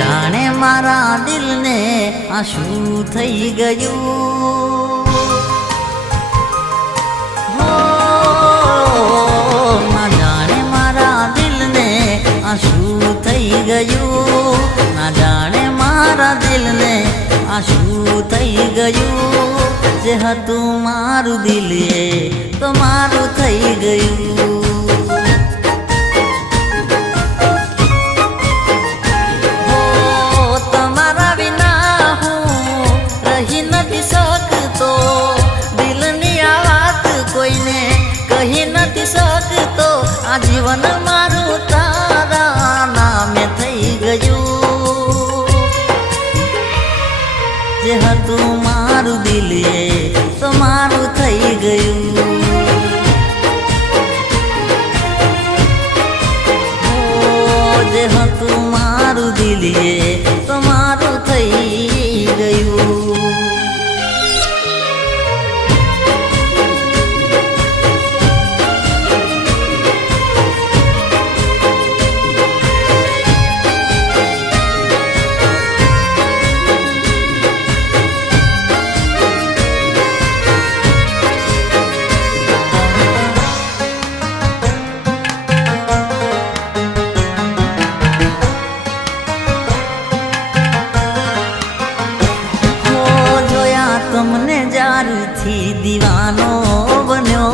જાણે મારા દિલને આ શું થઈ ગયું, હો ના જાણે મારા દિલને આ શું થઈ ગયું, ના જાણે મારા દિલને આ શું થઈ ગયું. જે હતું મારું દિલ એ તો મારું થઈ ગયું. આ જીવન મારું તારા નામે થઈ ગયું. જે હતું મારું દિલ એ તો મારું થઈ ગયું. જે હતું મારું દિલ એ તો મારું થઈ ગયું. તમને જ્યારથી દીવાનો બન્યો,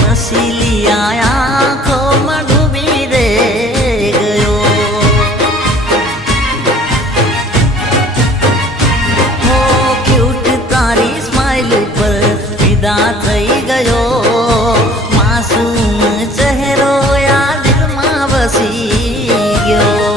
નશીલી આંખોમાં ડૂબી રે ગયો. હો ક્યુટ તારી સ્માઈલ પર ફિદા થઈ ગયો. માસૂમ ચહેરો આ દિલમાં વસી ગયો.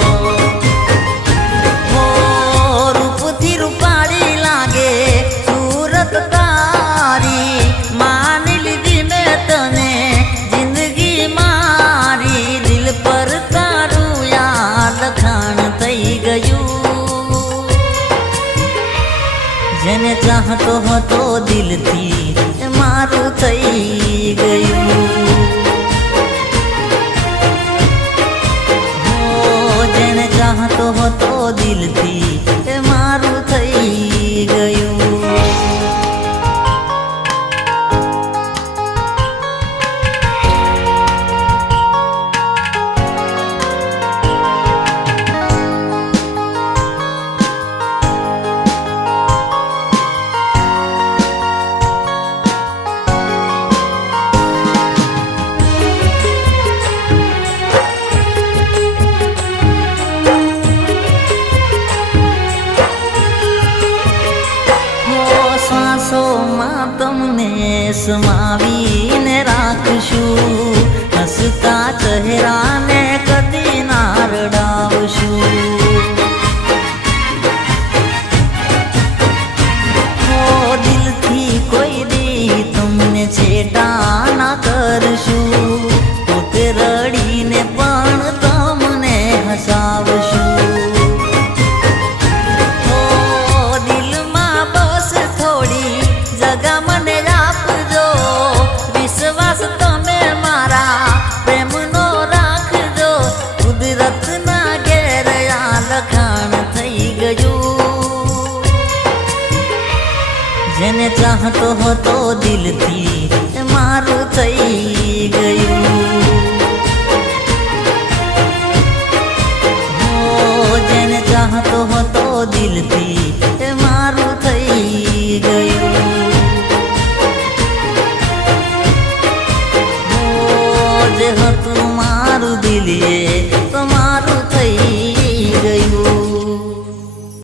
જેને ચાહતો હતો દિલથી મારું થઈ ગયું. જેને ચાહતો હતો દિલથી મારું થઈ ગયું. તમને સમાવીને રાખશું, હસતા ચહેરાને કદી ના રડાવશું. હો દિલથી કોઈ દી તમને છેટા ના કરશું. પોતે રડીને પણ તમને હસાવશું. જેને ચાહતો હતો દિલથી મારું થઈ